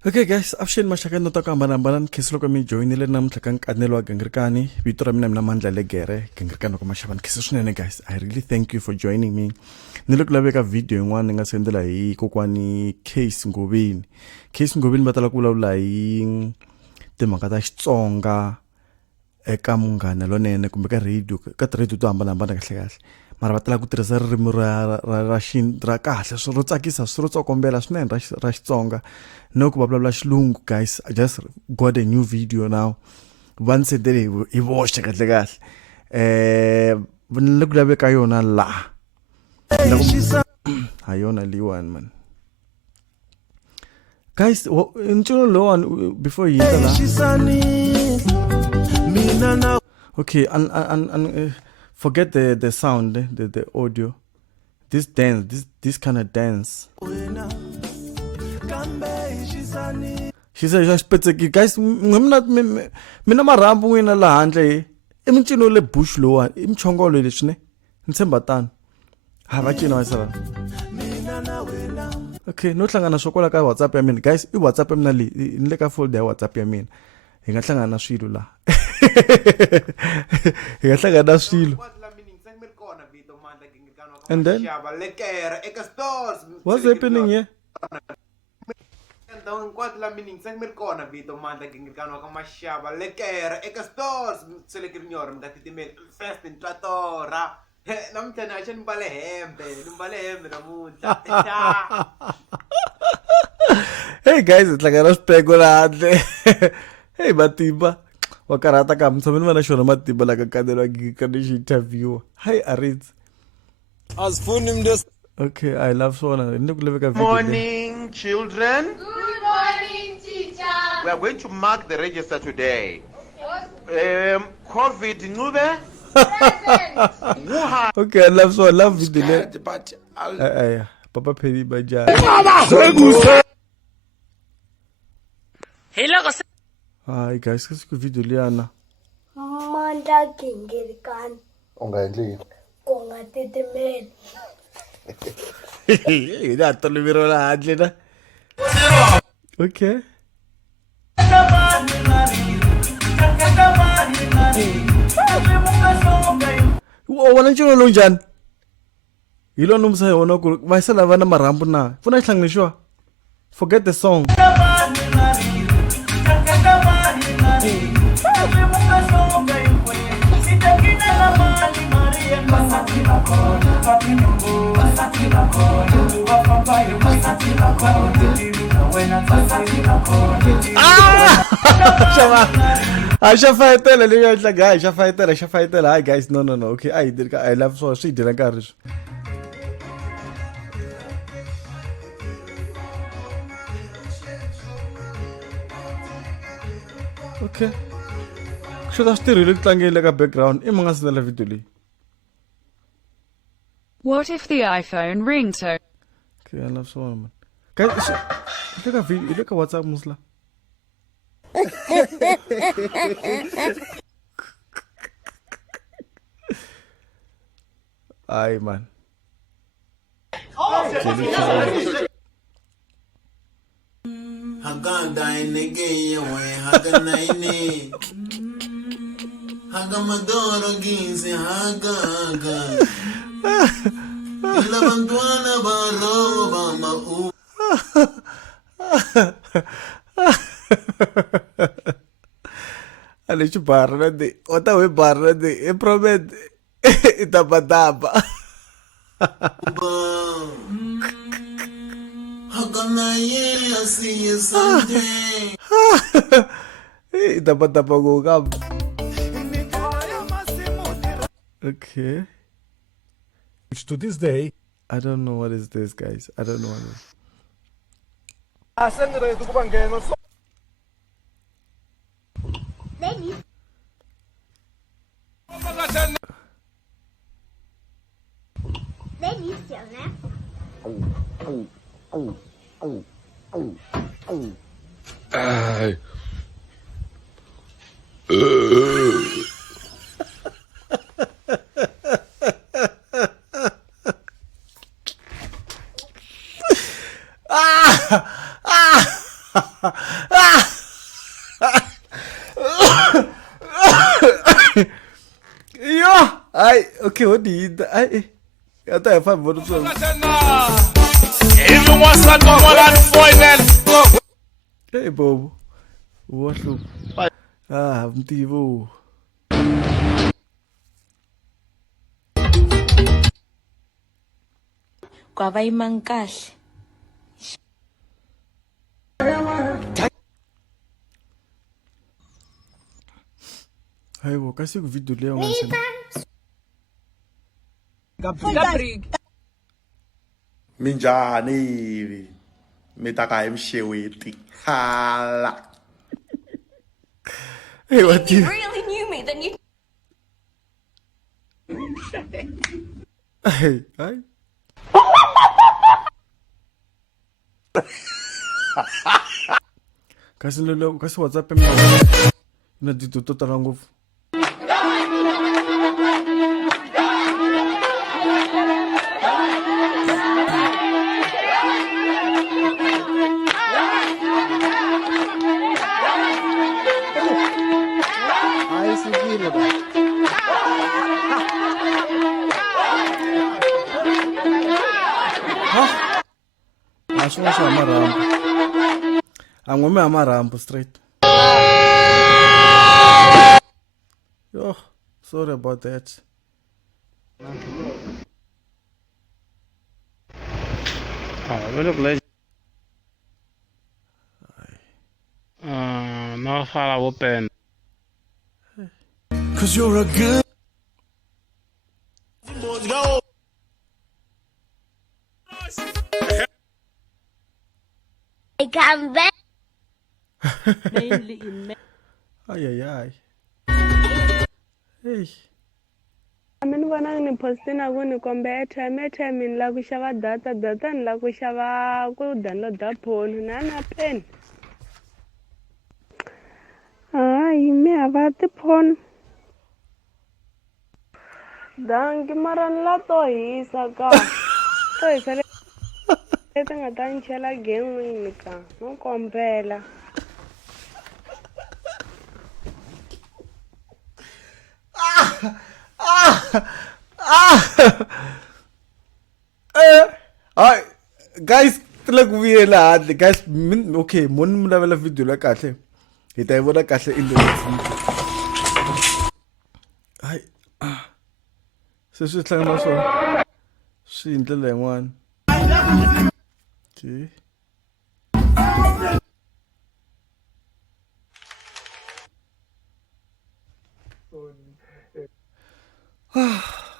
Okay guys, avuxeni maxaka no ta ku hambanahambana khesi loko mi joyinile namuntlha ka Nkanelo Gingirikani. Vito ra mina mina Mandla Gingirikani loko maxava ni khesi swinene guys. I really thank you for joining me. Ni le ku laveka video yin'wana ni nga sendela hi kokwani Case Ngoveni. Case Ngoveni va tala ku vulavula hi timhaka ta Xitsonga eka Munghana Lonene kumbe ka radio ka radio to hambanahambana kahle kahle. Mara va tala ku tirhisa ririmi ra kahle swi ro tsakisa swi ro tsokombela swinene ra Xitsonga. No ku va vulavula Xilungu guys. I just got a new video now. One said that hi voxe kahle kahle. Ni le ku laveka yona la. Hayona liwan man. Guys, ncino lo one before you la. Okay, and forget the sound, the audio. This dance, this kind of dance. She said, guys, mina marambu wina la handle. Imchino le bush lo, imchongo le chne. Nsembatana. Hava chino asara. Okay, no hlangana sokola ka WhatsApp ya mina. Guys, I WhatsApp mina li nileka folder ya WhatsApp ya mina. Hi nga hlangana swilo la. Hi nga hlangana swilo. And then what's happening here? La meaning sang mercona vito Mandla Gingirikani ka mashava lekere eka stores selekirnyor mgatiti mel fest in tratora namtana shan mbale hembe namunta. Hey guys, it's like a spegola. Hey Matiba, wakarata kam samin mana shona Matiba like a Nkanelo Gingirikani interview. Hi Aritz. As phone him this. Okay, I love Sona. Morning, children. Good morning, teacher. We are going to mark the register today. COVID Nube. Present. Okay, I love Sona. I love video. But Papa Peri Baja. Hi guys, kasi ku video liana. Mandla Gingirikani. ongaendli. Kongatiti Ida toliviro la handle na. Okay. Wala ncino lo njani? Yilo numsa yona ku vaisala vana marambu na. Funa ihlanganisiwa. Forget the song. Shafaitela liya guys, shafaitela. Hi guys, no. Okay, I love so she didn't carry. Okay. Should I still look like a background? Video. What if the iPhone ringtone? Okay, I love so man. Guys, look at video. Look at WhatsApp Musla. Ay man. Haganda inege we hagana ine hagamadoro ginse hagaga ila bandwana baroba mau Alice barra de ota we barra de e promete itapatapa. hagana ye asi sante Itapatapa go kam. Okay. Which to this day, I don't know what is this, guys. I don't know what is. Yo, I okay. What did I thought I found one. Even once I don't want to find Hey, Bob. What look? Mtivo. Kwaba imang kahle. Hey, wo kasi ku video leyo ngansena. Minjani mi ta ka hi mixeweti hala. Hey, what you? Really knew me, then you Hey, hi. Kasi lolo, kasi WhatsApp mo. Na dito to tarango. Aswa sa marambo. Ang umi amarambo straight. Yo, sorry about that. Look like no fala open. Cause you're a good. I come back. Ay, ay, ay. Hey. Ni vona ni postina ku ni kombe airtime ni la ku xava data ni la ku xava ku downloada phone na pen. Hayi mi hava tiphone. Dangi mara ni la to hisa ka. To hisa leti nga ta ni chela game ka. No kombela. Guys, like we la guys, okay, mon mula video la kahle. Ita ibona kahle in the video. Ay, sesi hlangana so. Sindlela yengwana. Okay.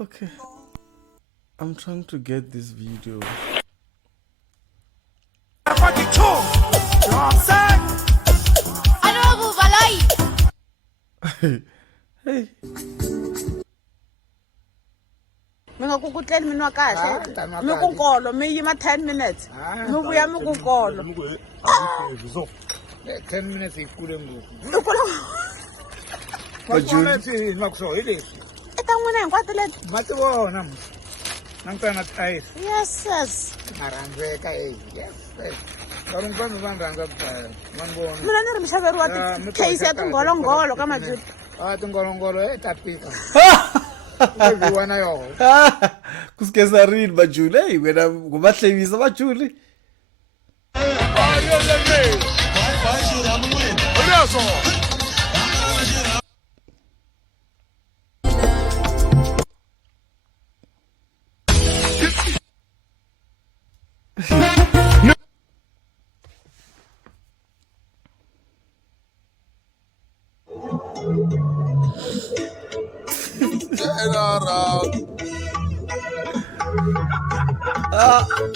Okay. I'm trying to get this video. Hey. Minga kukutleli minwa kahle. Mi ku nkolo mi yima 10 minutes. Mi vuya mi ku nkolo. 10 minutes ikule ngoku. Bajuli. Makuso ile. Eta n'wina hinkwato leti. Mati wona. Nantana tayi. Yes. Marandzeka yes. Varungwana va rhandza vanvona. Mina ni ri mi xaveriwa case ya tingolongolo ka Majuli. Tingolongolo ta pika. Everyone ayo. Kusikeza rini Bajuli? Hey, wena kubahlebisa Bajuli.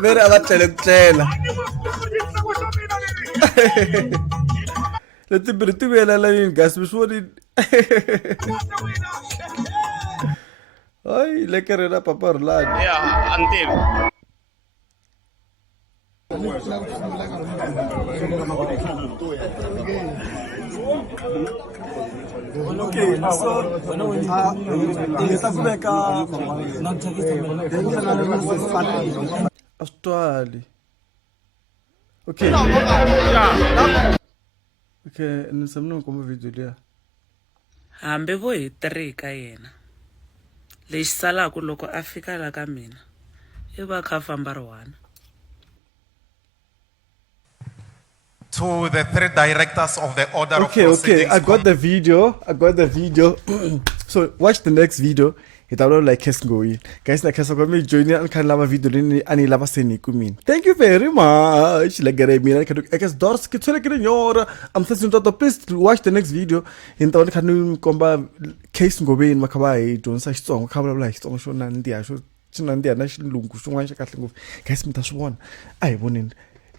Vere abatshele kutshela. Leti biriti vela la yini gas biswoni. Ay, lekere na papa Orlando. Yeah, until. Okay, so Australia. Okay. Okay, ni samna komba video liya. hambi vo hi 3 ka yena lexi salaka loko a fika la ka mina i va kha famba ri 1. To the 3 directors of the order Okay, of okay, proceedings. I got the video. So watch the next video. Italo like going. Guys, like so come join and can lava video ni ani lava seni kumin. Thank you very much. Like gare mina can I guess doors ki tsole kire nyora. I'm saying to please watch the next video. In the can komba case ngobeni makabai don't say song kabla like song show nandia show chinandia na shilungu show wan shaka lingu. Guys, mita swan. Ai wonin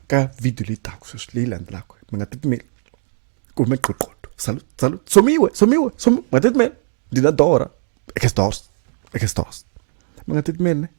ka video li tak so leland lako. Mangatit me. Come qoqodo. Salut. Somiwe. Matit me. Dina dora. Ik is stars. Mga tidmel.